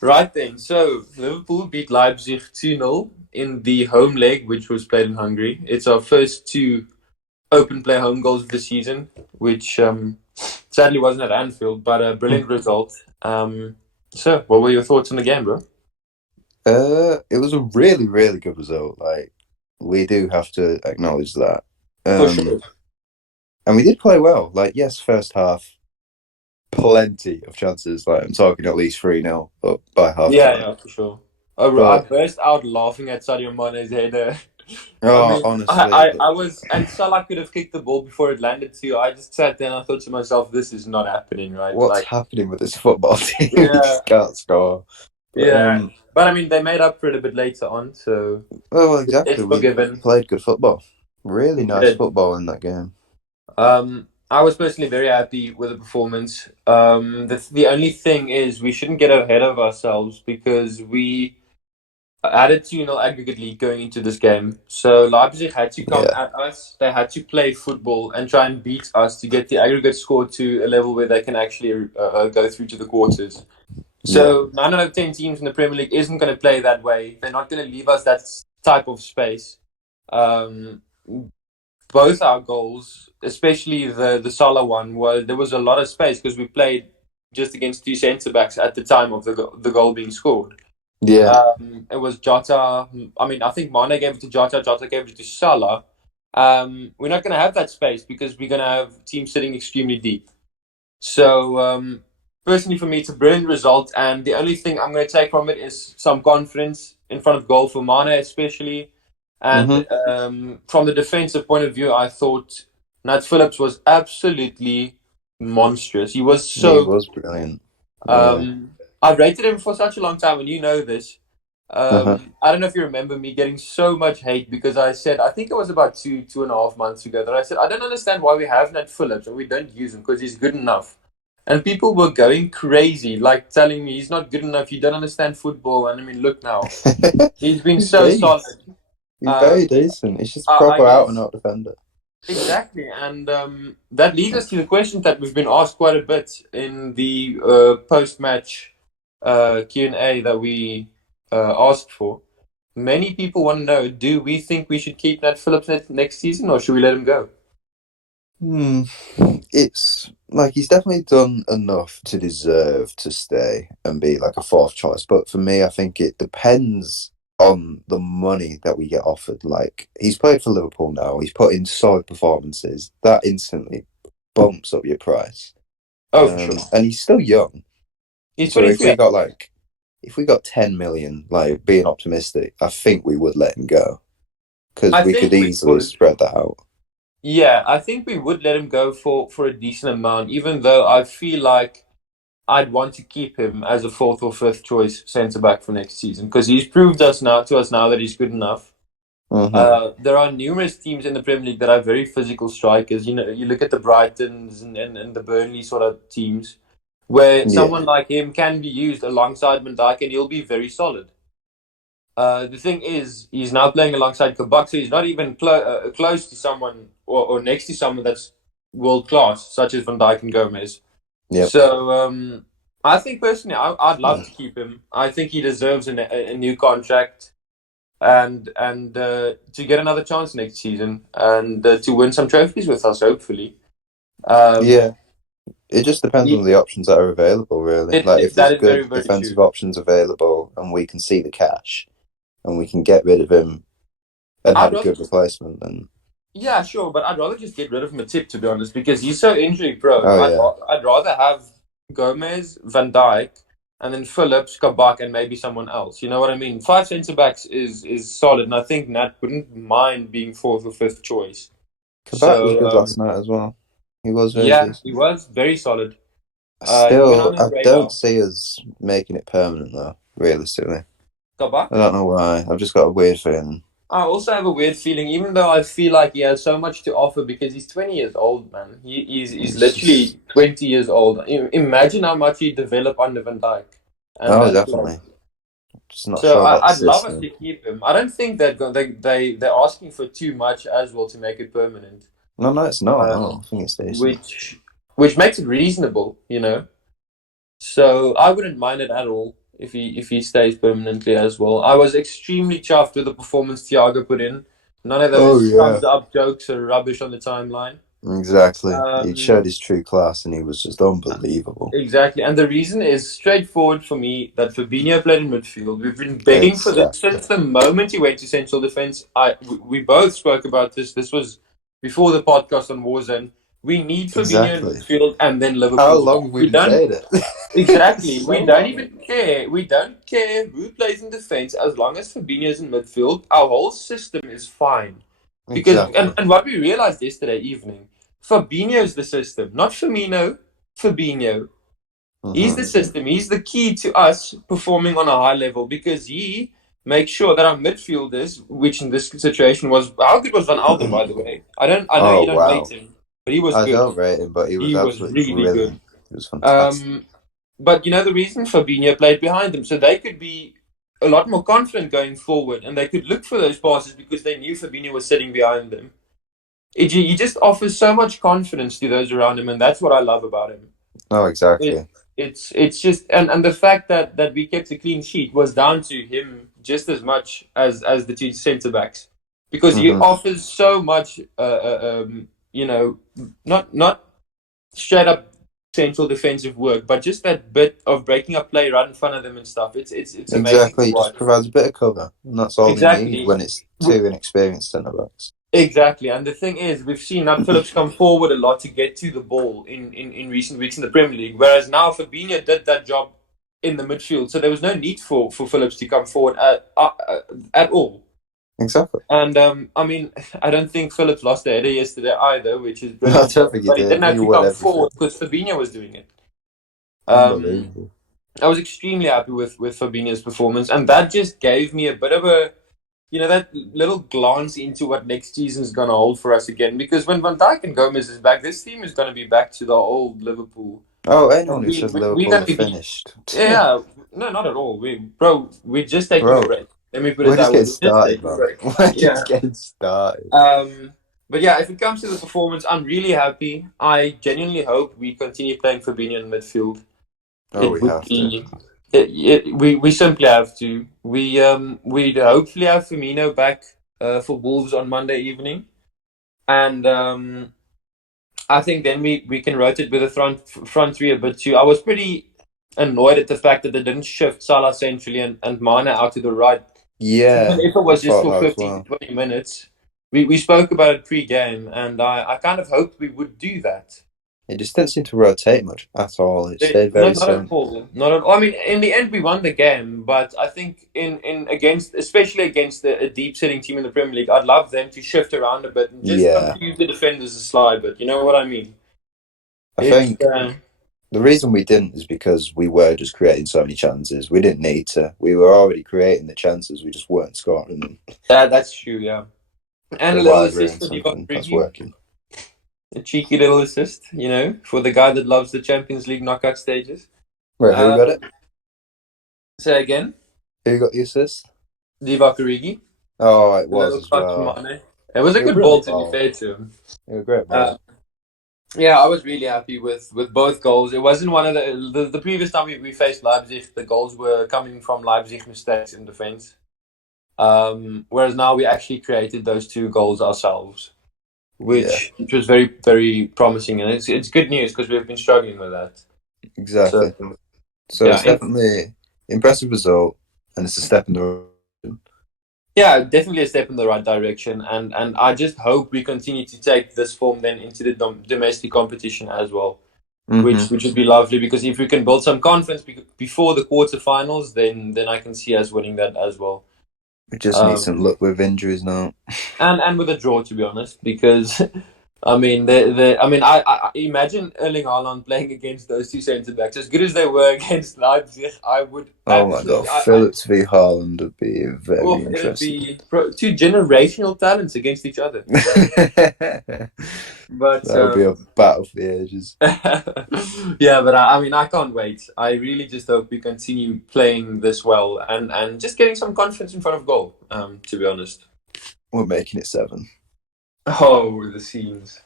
Right then. So Liverpool beat Leipzig 2-0 in the home leg, which was played in Hungary. It's our first two open play home goals of the season, which sadly wasn't at Anfield, but a brilliant result. So, what were your thoughts on the game, bro? It was a really, really good result. Like we do have to acknowledge that. For sure. Um, and we did play well. Like, yes, first half, plenty of chances. Like I'm talking at least 3-0 up by half Yeah, time. yeah, for sure. I But burst out laughing at Sadio Mane's header. I oh, mean, honestly, I was, and Salah could have kicked the ball before it landed too. I just sat there and I thought to myself, this is not happening, right? what's Like, happening with this football team? We yeah, just can't score. But yeah. But I mean, they made up for it a bit later on, so well, exactly. it's We forgiven. played good football. Really We nice did. football in that game. I was personally very happy with the performance. The only thing is we shouldn't get ahead of ourselves because we had a 2-0 aggregate lead going into this game. So Leipzig had to come Yeah, at us. They had to play football and try and beat us to get the aggregate score to a level where they can actually go through to the quarters. yeah, So 9 out of 10 teams in the Premier League isn't going to play that way. They're not going to leave us that type of space. Um, both our goals, especially the Salah one, where there was a lot of space because we played just against two centre backs at the time of the goal being scored. yeah. It was Jota. I mean, I think Mane gave it to Jota. Jota gave it to Salah. We're not going to have that space because we're going to have teams sitting extremely deep. So, personally, for me, it's a brilliant result. And the only thing I'm going to take from it is some confidence in front of goal for Mane, especially. And Mm-hmm. from the defensive point of view, I thought Nat Phillips was absolutely monstrous. He was He so was brilliant. Yeah. um, I've rated him for such a long time, and you know this. Uh-huh. I don't know if you remember me getting so much hate because I said, I think it was about 2.5 months ago, that I said, I don't understand why we have Nat Phillips and we don't use him because he's good enough. And people were going crazy, like telling me he's not good enough, you don't understand football. And I mean, look now, he's been He's so solid. decent. He's very Um, decent. He's just I proper out and guess out defender. exactly, and that leads us to the question that we've been asked quite a bit in the post-match Q&A that we asked for. Many people want to know: do we think we should keep Nat Phillips next season, or should we let him go? Hmm. It's like he's definitely done enough to deserve to stay and be like a fourth choice. But for me, I think it depends on the money that we get offered. Like he's played for Liverpool now. He's put in solid performances. That instantly bumps up your price. Oh, for sure. And he's still young. He's So 23. if we got 10 million, like being optimistic, I think we would let him go because I we could think we easily would. spread that out. Yeah, I think we would let him go for a decent amount, even though I feel like I'd want to keep him as a fourth or fifth choice centre back for next season because he's proved us now that he's good enough. Hmm. There are numerous teams in the Premier League that have very physical strikers. You know, you look at the Brightons and the Burnley sort of teams, where Yeah, someone like him can be used alongside Van Dijk and he'll be very solid. The thing is, he's now playing alongside Kabak, so he's not even close to someone or next to someone that's world class, such as Van Dijk and Gomez. yep. So I think personally, I'd love to keep him. I think he deserves a new contract and to get another chance next season and to win some trophies with us, hopefully. Um, Yeah, it just depends on he, the options that are available, really. Like if that there's is very, good very true. defensive options available and we can see the cash and we can get rid of him and I'd have a rather good just, replacement, then yeah, sure, but I'd rather just get rid of Matip, to be honest, because he's so injury prone. oh yeah, I'd rather have Gomez, Van Dijk, and then Phillips, Kabak, and maybe someone else. You know what I mean? Five centre backs is solid, and I think Nat wouldn't mind being fourth or fifth choice. Kabak was So good last night as well. He was very yeah, he decent. was very solid. He went Still, on his I don't radar. see us making it permanent though. Realistically, I Kabak. don't know why. I've just got a weird feeling. I also have a weird feeling, even though I feel like he has so much to offer because he's 20 years old, man. He's It's just literally 20 years old. Imagine how much he developed under Van Dijk and oh, that club. definitely. Just not So sure about the I'd love us system. to keep him. I don't think that they're asking for too much as well to make it permanent, No, no, it's not. No, um, I think it's decent. which which makes it reasonable, you know. So I wouldn't mind it at all if he stays permanently as well. I was extremely chuffed with the performance Thiago put in. None of Oh those yeah, thumbs up jokes or rubbish on the timeline. exactly. He Um, showed his true class, and he was just unbelievable. exactly, and the reason is straightforward for me that Fabinho played in midfield. We've been begging for this Exactly. since the moment he went to central defence. We both spoke about this. This was before the podcast on Warzone. We need Fabinho in Exactly. midfield, and then How Liverpool's long back. have we We been don't saying it? exactly. So We don't long. even care. We don't care who plays in defence as long as Fabinho's in midfield. Our whole system is fine. Because Exactly. and what we realized yesterday evening, Fabinho's the system, not Firmino. Fabinho. He's the Hmm. system. He's the key to us performing on a high level because he makes sure that our midfielders, which in this situation was how good was Van Alden, by the way. I know Oh you don't rate wow. him, but he was I good. don't rate him, but he was He was absolutely really good. brilliant. He was fantastic. Um, but you know the reason Fabinho played behind them, so they could be a lot more confident going forward, and they could look for those passes because they knew Fabinho was sitting behind them. He just offers so much confidence to those around him, and that's what I love about him. Oh, It, exactly. it's just and the fact that we kept a clean sheet was down to him just as much as the two centre backs because he Hmm. offers so much. You know, not straight up central defensive work, but just that bit of breaking up play right in front of them and stuff. It's amazing Exactly. to He just watch. provides a bit of cover, and that's all they need Exactly. when it's two inexperienced centre backs. Exactly, and the thing is, we've seen Nat Phillips come forward a lot to get to the ball in recent weeks in the Premier League, whereas now Fabinho did that job in the midfield, so there was no need for Phillips to come forward at all. Exactly. And I mean, I don't think Phillips lost the header yesterday either, which is I brilliant, don't think he but he did. didn't He have to won come everything. forward because Fabinho was doing it. Um, Unbelievable. I was extremely happy with Fabinho's performance, and that just gave me a bit of a that little glance into what next season's going to hold for us again. Because when Van Dijk and Gomez is back, this team is going to be back to the old Liverpool. Oh, anyone who says We're Liverpool going are to be, finished. yeah, no, not at all. We're just taking a Bro, break. Let me put it we're just that way. getting We're just started, taking a man. break. We're Yeah. just getting started. But yeah, if it comes to the performance, I'm really happy. I genuinely hope we continue playing Fabinho in midfield. Oh, It we would have to. be. We simply have to. We'd hopefully have Firmino back for Wolves on Monday evening, and I think then we can rotate with the front three a bit too. I was pretty annoyed at the fact that they didn't shift Salah centrally and Mane out to the right, even Yeah, if it I was just thought for that as 15 to well. 20 minutes. We spoke about it pre-game, and I kind of hoped we would do that. It just didn't seem to rotate much at all. It stayed very Not at same. all. Not at all. I mean, in the end, we won the game, but I think in against, especially against a deep sitting team in the Premier League, I'd love them to shift around a bit and just Yeah, confuse the defenders a slight bit. You know what I mean? I It's think the reason we didn't is because we were just creating so many chances. We didn't need to. We were already creating the chances. We just weren't scoring them. that's true, yeah. And a So little why ruin assist for Divock something that's Origi, working? a cheeky little assist, for the guy that loves the Champions League knockout stages. Right, who got Uh, it? Say again, Who got the assist? Divock Origi, Oh, it a was little as touch from well. Mane. It was a It was a good ball, brilliant to be ball. fair to him. It was a great Uh, ball. Yeah, I was really happy with both goals. It wasn't one of the previous time we faced Leipzig, the goals were coming from Leipzig mistakes in defense. Whereas now we actually created those two goals ourselves, Yeah, which was very, very promising. And it's good news because we've been struggling with that. So, exactly. So yeah, it's definitely impressive result, and it's a step in the right direction. yeah, definitely a step in the right direction. And I just hope we continue to take this form then into the domestic competition as well. Mm-hmm. Which would be lovely because if we can build some confidence before the quarterfinals, then I can see us winning that as well. We just need some Um, luck with injuries now. and with a draw, to be honest, because I mean, I imagine Erling Haaland playing against those two centre backs as good as they were against Leipzig. I would Oh my god, absolutely, Phillips v Haaland would be very it'd interesting. be two generational talents against each other. That But would be a battle for the ages. yeah, but I mean, I can't wait. I really just hope we continue playing this well and just getting some confidence in front of goal. To be honest. We're making it 7. Oh, the scenes.